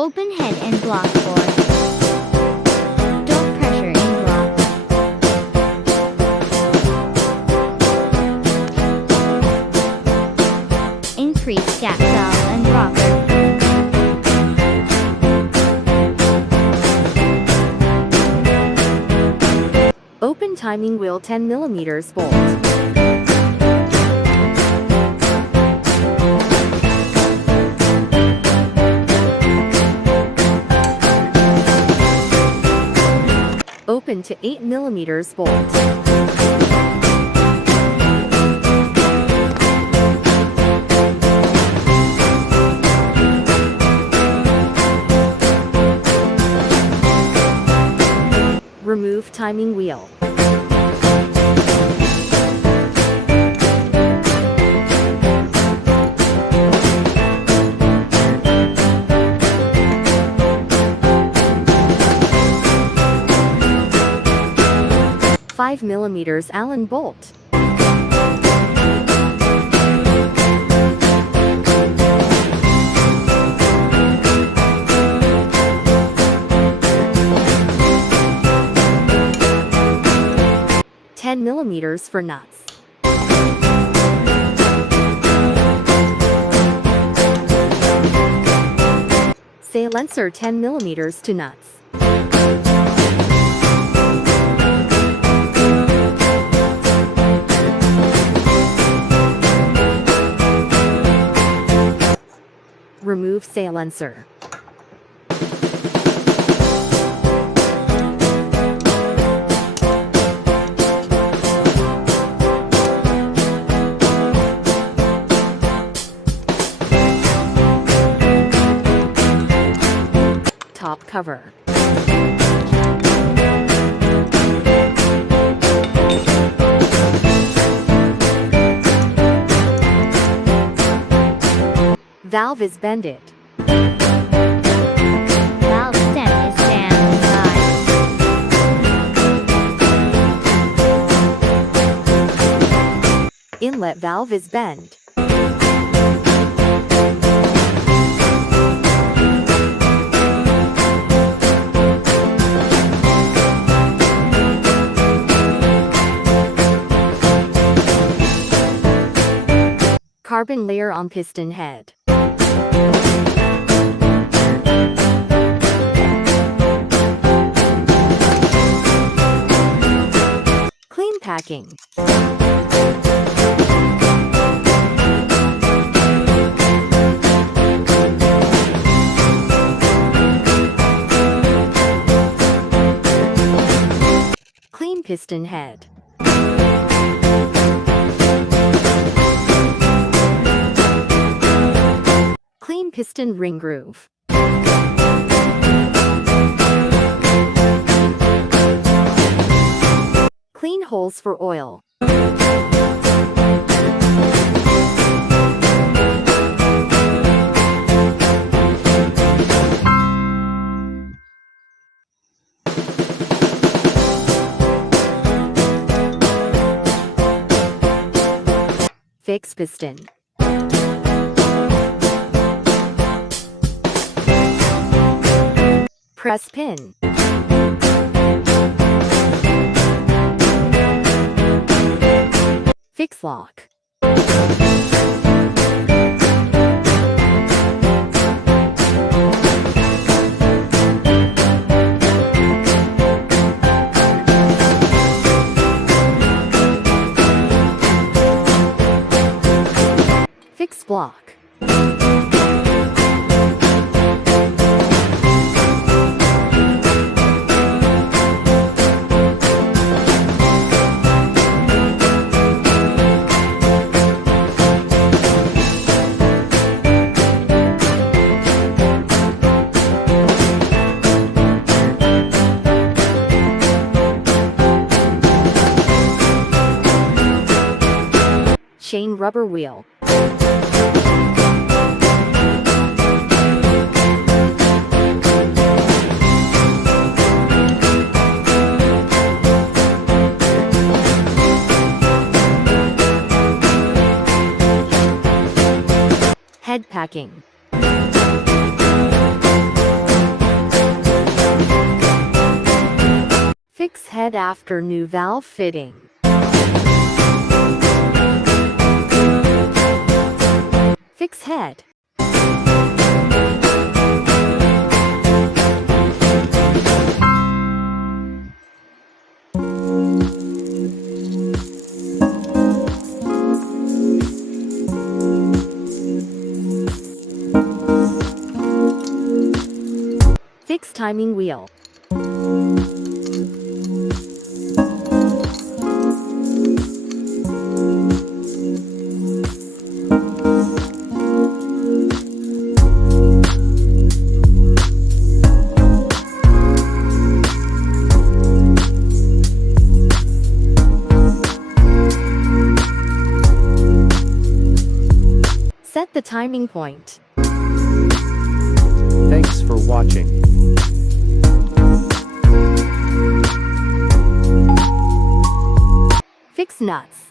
Open head and block board. Don't pressure in block. Increase gap valve and rocker. Open timing wheel 10mm bolt. Open to 8mm bolt. Remove timing wheel. Five millimeters Allen bolt. $10mm for nuts. Silencer 10mm to nuts. Remove silencer. Top cover. Valve is bended. Valve stem is down side. Inlet valve is bent. Carbon layer on piston head. Clean packing. Clean piston head. Clean piston ring groove. Clean holes for oil. Fix piston. Press pin. Fix lock. Fix block. Chain rubber wheel. Head packing. head after new valve fitting. Fix head. Fix timing wheel. Set the timing point. Thanks for watching. Fix nuts.